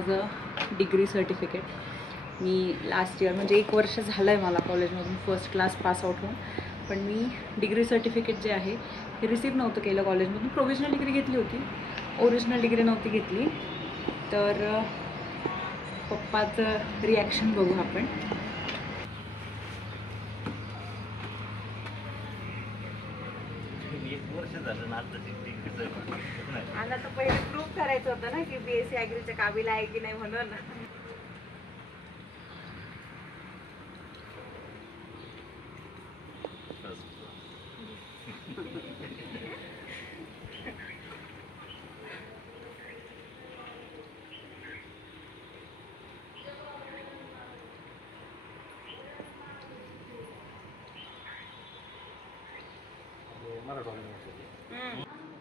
माझं degree certificate. मी last year म्हणजे 1 वर्ष झालं आहे मला कॉलेजमधून फर्स्ट क्लास पास आउट होऊन, पण मी डिग्री सर्टिफिकेट जे आहे हे रिसीव्ह नव्हतं केलं कॉलेजमधून. प्रोविजनल डिग्री घेतली होती, ओरिजिनल डिग्री नव्हती घेतली. तर पप्पाचं रिॲक्शन बघू आपण. मला तर पहिले प्रूफ करायचं होतं ना की BSc ॲग्रीच्या काबिल आहे की नाही म्हणून.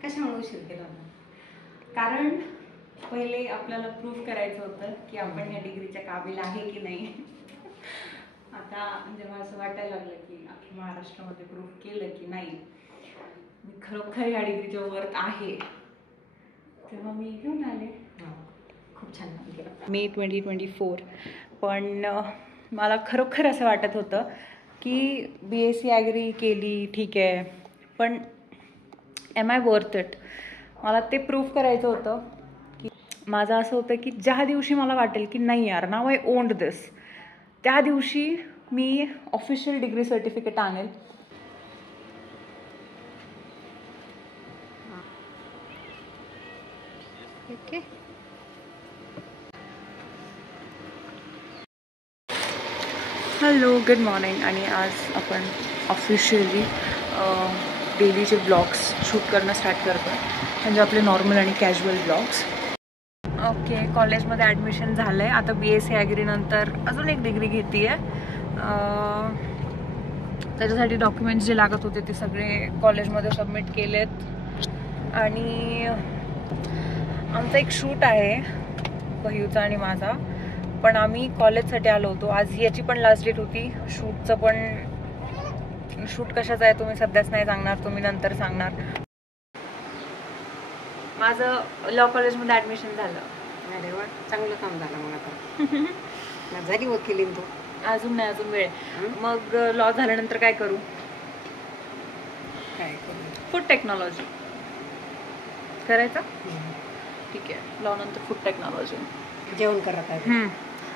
कशामुळे उशीर केला? कारण पहिले आपल्याला प्रूफ करायचं होतं की आपण ह्या डिग्रीच्या काबिल आहे की नाही. आता जेव्हा असं वाटायला लागलं की अख्ख्या महाराष्ट्रामध्ये प्रूफ केलं की नाही मी खरोखर ह्या डिग्रीच्या वर्थ आहे, तेव्हा मी घेऊन आले. खूप छान काम केलं. मे 2024. पण मला खरोखर असं वाटत होतं की BSc ॲग्री केली ठीक आहे, पण एम आय वर्थ इट. मला ते प्रूफ करायचं होतं की माझं असं होतं की ज्या दिवशी मला वाटेल की नाही यार नाव आय ओन्ड दिस, त्या दिवशी मी ऑफिशियल डिग्री सर्टिफिकेट आणेल. ओके. Hello, good morning. आणि आज आपण ऑफिशियली डेलीचे ब्लॉग्स शूट करणं स्टार्ट करतो, म्हणजे आपले नॉर्मल आणि कॅज्युअल ब्लॉग्स. ओके, कॉलेजमध्ये ॲडमिशन झालं आहे. आता BSc ॲग्रीनंतर अजून एक डिग्री घेते आहे. त्याच्यासाठी डॉक्युमेंट्स जे लागत होते ते सगळे कॉलेजमध्ये सबमिट केलेत. आणि आमचा एक शूट आहे पहियूचा आणि माझा, पण आम्ही कॉलेजसाठी आलो होतो. आज याची पण लास्ट डेट होती शूटचं. पण शूट कशाचं आहे तुम्ही सध्याच नाही सांगणार, तुम्ही नंतर सांगणार. माझं लॉ कॉलेजमध्ये ॲडमिशन झालं. अरे वा, चांगलं काम झालं. मग आता झाली वकिली तू? अजून नाही, अजून वेळ. मग लॉ झाल्यानंतर काय करू? काय करू? फूड टेक्नॉलॉजी करायचं. ठीक आहे, लॉ नंतर फूड टेक्नॉलॉजी. जेवण करा काय?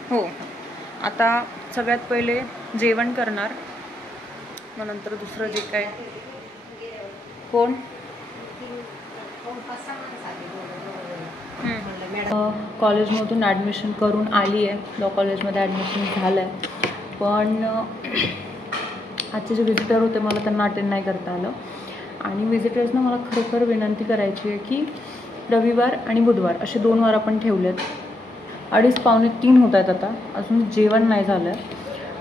हो, आता सगळ्यात पहिले जेवण करणार, मग नंतर दुसरं जे काय. कोण? कॉलेजमधून ॲडमिशन करून आली आहे. लॉ कॉलेजमध्ये ॲडमिशन झालं आहे, पण आजचे जे व्हिजिटर होते मला त्यांना अटेंड नाही करता आलं. आणि व्हिजिटर्सना मला खरोखर विनंती करायची आहे की रविवार आणि बुधवार असे 2 वार आपण ठेवलेत. 2:30 पावणे 3 होत आहेत आता, अजून जेवण नाही झालं आहे.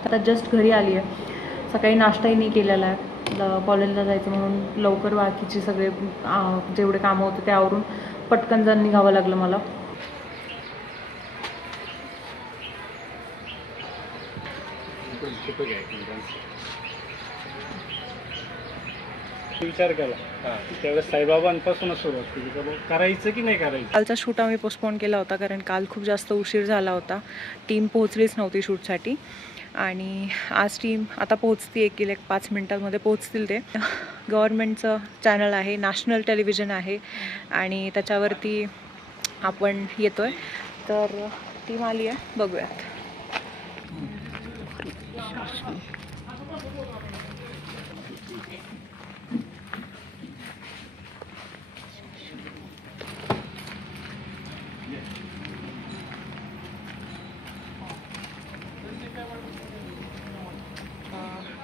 आता जस्ट घरी आली आहे. सकाळी नाश्ताही नाही केलेला आहे. कॉलेजला जायचं म्हणून लवकर बाकीचे सगळे जेवढे कामं होते ते आवरून पटकन जण निघावं लागलं मला. विचार केला त्यावेळेस साईबाबांपासूनच सुरुवात केली, करायचं की नाही करायचं. कालचा शूट आम्ही पोस्टपोन केला होता कारण काल खूप जास्त उशीर झाला होता. टीम पोहोचलीच नव्हती शूटसाठी. आणि आज टीम आता पोहोचते, 1-5 मिनटांमध्ये पोहोचतील. ते गव्हर्नमेंटचं चॅनल आहे, नॅशनल टेलिव्हिजन आहे आणि त्याच्यावरती आपण येतो आहे. तर टीम आली आहे, बघूयात.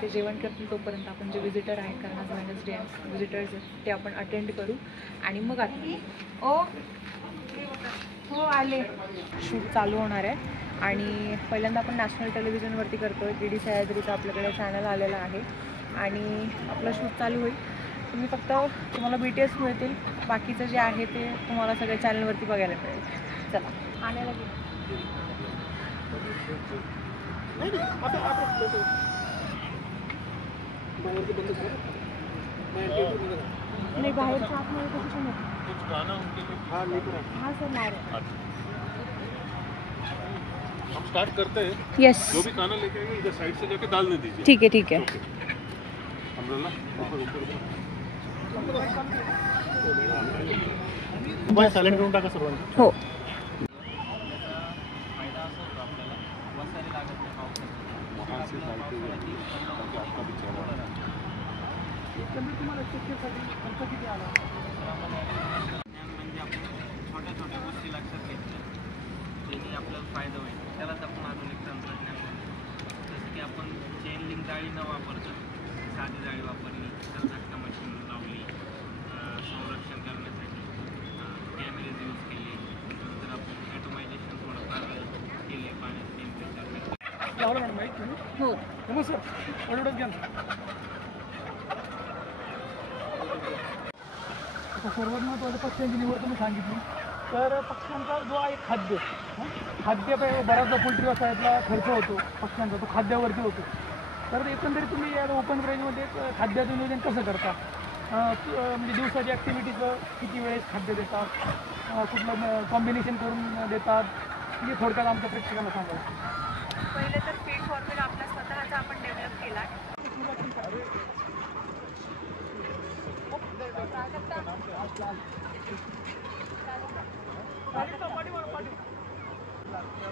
ते जेवण करतील तोपर्यंत आपण जे व्हिजिटर आहेत, कारण आज वेडनेसडे आहे, व्हिजिटर्स ते आपण अटेंड करू आणि मग आता हो आले. शूट चालू होणार आहे आणि पहिल्यांदा आपण नॅशनल टेलिव्हिजनवरती करतो आहे. DD सह्याद्रीचा आपल्याकडे चॅनल आलेला आहे आणि आपलं शूट चालू होईल. तुम्ही फक्त तुम्हाला BTS मिळतील, बाकीचं जे आहे ते तुम्हाला सगळ्या चॅनलवरती बघायला मिळेल. चला आणायला नाही बाहेरच्या आतमध्ये कसं हा सर नाही. स्टार्ट करते हैं। यस, जो भी खाना लेके आएंगे इधर साइड से जाके डालने दीजिए। ठीक है ठीक है। अम्ब्रेला ऊपर ऊपर मोबाईल सायलेंट करून टाका सर्वांनी. हो, वहाँ से डालते हुए ताकि आपका भी चेहरा म्हणजे आपण छोट्या छोट्या गोष्टी लक्षात घेतल्या ज्याने आपल्याला फायदा होईल त्यालाच आपण आधुनिक तंत्रज्ञान म्हणतो. जसं की आपण चेन लिंक जाळी न वापरता साधी जाळी वापरली तर धक्का मशीन लावली, संरक्षण करण्यासाठी कॅमेरेज यूज केले, नंतर आपण ॲटोमायझेशन थोडंफार केले, पाण्याचं टेम्परेचर लावलं मॅडम माहीत तुम्ही. हो. नमस्कार, एवढंच घ्या ना. आता सर्वात महत्त्वाचं पक्ष्यांची निवड तुम्ही सांगितली. तर पक्ष्यांचा जो आहे खाद्य, खाद्य बऱ्याचदा पोल्ट्री व्यवसायातला खर्च होतो पक्ष्यांचा, तो खाद्यावरती होतो. तर एकंदरीत तुम्ही या ओपन रेंजमध्ये खाद्याचं नियोजन कसं करता? म्हणजे दिवसाच्या ॲक्टिव्हिटीचं किती वेळेस खाद्य देतात, कुठलं कॉम्बिनेशन करून देतात, हे थोडक्यात आमच्या प्रेक्षकांना सांगा. पहिले तर फीड फॉर्म्युला आपला स्वतःचा आपण डेव्हलप केला.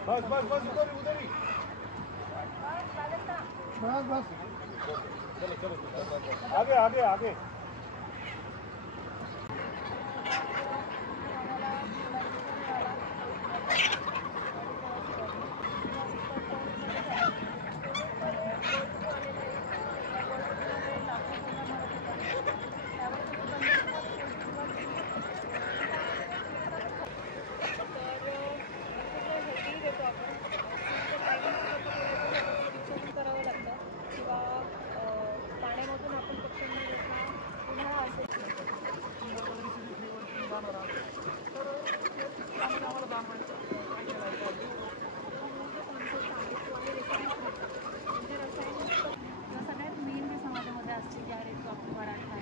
बस बस बस उधर उधर ही बस बस चलो चलो आगे आगे आगे. करावं लागतं किंवा पाण्यामधून आपण पक्ष्यांना उन्हाळा असेल म्हणजे रसायनयुक्त सगळ्यात मेन जे समाजामध्ये असते ज्या रेटो आपण मराठा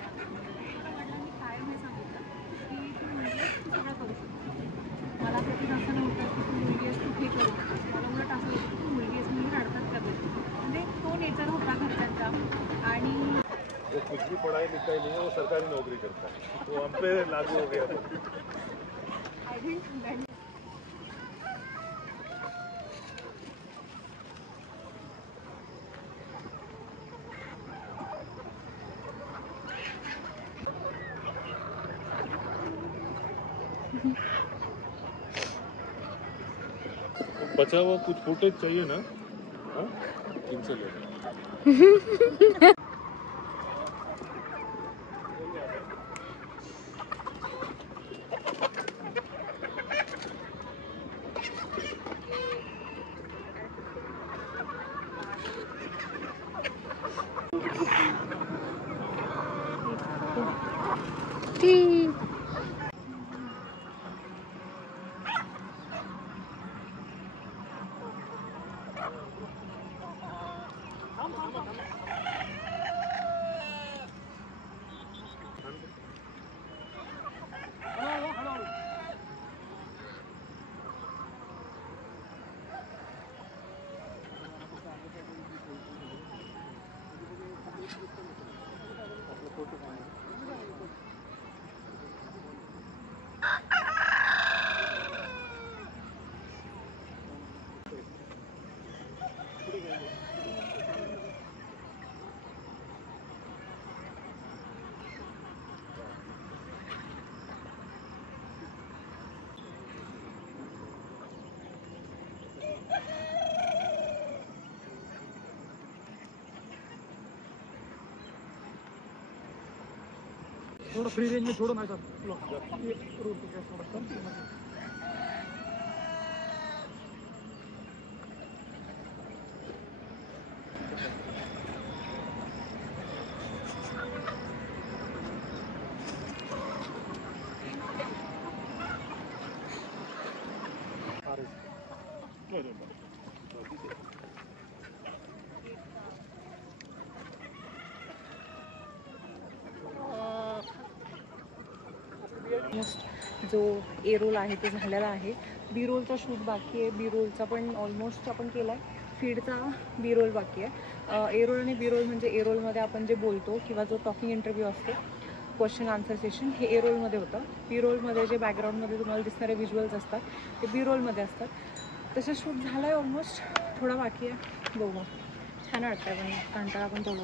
वडिलांनी कायम हे सांगितलं की तू मुलगी आहेस, तू सगळं करू शकतो. मला कधी असं नव्हतं की तू मुलगी आहेस तू हे करू शकतो. मला उलट असं होतं की तू मुलगी आहेस मुली रडतात का बरं. म्हणजे तो नेचर होता घरच्यांचा. आणि वो कुछ भी पढ़ाई लिखाई नहीं है, वो सरकारी नौकरी करता है, वो हम पे लागू हो गया. आय थिंक बचा हुआ कुछ फुटेज चाहिए ना, हाँ इनसे ले लो. थोडं फ्री रेंज में छोड़ो ना सर. रोड पे थोड़ा जो ए रोल आहे तो झालेला आहे. बी रोलचा शूट बाकी आहे. बी रोलचा पण ऑलमोस्ट आपण केला आहे. फीडचा बी रोल बाकी आहे. ए रोल आणि बी रोल म्हणजे ए रोलमध्ये आपण जे बोलतो किंवा जो टॉकिंग इंटरव्ह्यू असतो, क्वेश्चन आन्सर सेशन, हे ए रोलमध्ये होतं. बी रोलमध्ये जे बॅकग्राऊंडमध्ये तुम्हाला दिसणारे व्हिज्युअल्स असतात ते बी रोलमध्ये असतात. तसं शूट झालं आहे ऑलमोस्ट, थोडा बाकी आहे. बघू, छान वाटतं आहे पण कंटाळा पण तेवढं.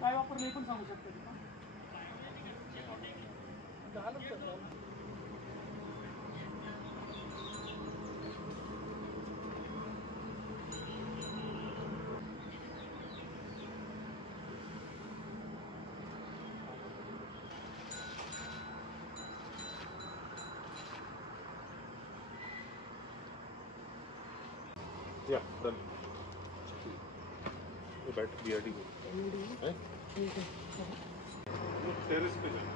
काय वापरलं हे पण सांगू शकता का? झालं तर. या डन. बैठ BRT है टेरेस पे जाओ.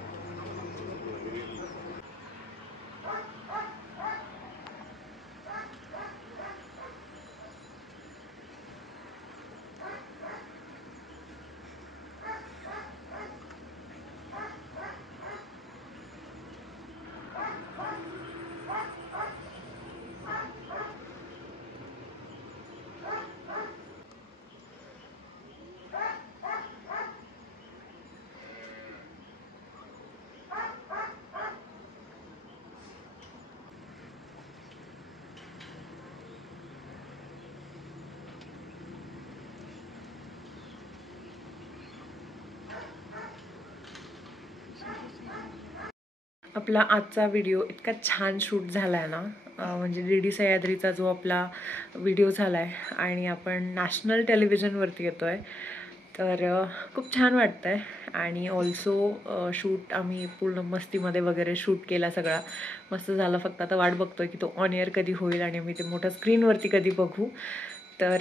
आपला आजचा व्हिडिओ इतका छान शूट झाला आहे ना, म्हणजे DD सह्याद्रीचा जो आपला व्हिडिओ झाला आहे आणि आपण नॅशनल टेलिव्हिजनवरती येतो आहे, तर खूप छान वाटतं आहे. आणि ऑल्सो शूट आम्ही पूर्ण मस्तीमध्ये वगैरे शूट केला, सगळा मस्त झाला. फक्त आता वाट बघतो आहे की तो ऑन एअर कधी होईल आणि मी ते मोठ्या स्क्रीनवरती कधी बघू. तर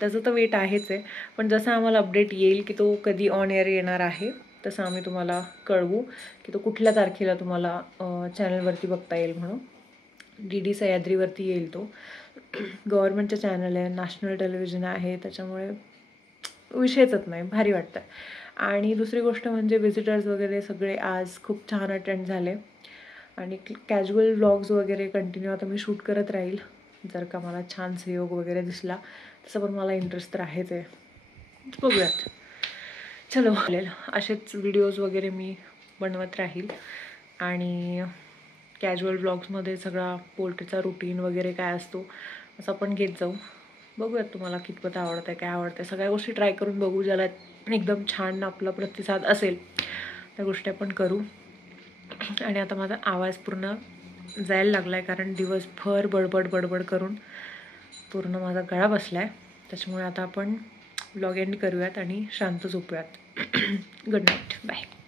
त्याचं तर वेट आहेच आहे, पण जसं आम्हाला अपडेट येईल की तो कधी ऑन एअर येणार आहे तसं आम्ही तुम्हाला कळवू की तो कुठल्या तारखेला तुम्हाला चॅनलवरती बघता येईल म्हणून. DD सह्याद्रीवरती येईल तो. गव्हर्नमेंटचं चॅनल आहे, नॅशनल टेलिव्हिजन आहे, त्याच्यामुळे विषयच नाही, भारी वाटतं. आणि दुसरी गोष्ट म्हणजे व्हिजिटर्स वगैरे सगळे आज खूप छान अटेंड झाले. आणि कॅज्युअल व्लॉग्स वगैरे कंटिन्यू आता मी शूट करत राहील, जर का मला छान सहयोग वगैरे दिसला तसं. पण मला इंटरेस्ट तर आहेच आहे, बघूयात. चलो, असेच व्हिडिओज वगैरे मी बनवत राहील. आणि कॅज्युअल ब्लॉग्समध्ये सगळा पोल्ट्रीचा रुटीन वगैरे काय असतो असं आपण घेत जाऊ. बघूयात तुम्हाला कितपत आवडतं आहे, काय आवडतं आहे. सगळ्या गोष्टी ट्राय करून बघू. ज्याला एकदम छान आपला प्रतिसाद असेल त्या गोष्टी आपण करू. आणि आता माझा आवाज पूर्ण जायला लागला आहे, कारण दिवसभर बडबड करून पूर्ण माझा गळा बसला आहे. त्याच्यामुळे आता आपण व्लॉग एंड करूयात आणि शांत झोपूयात. Good night, bye.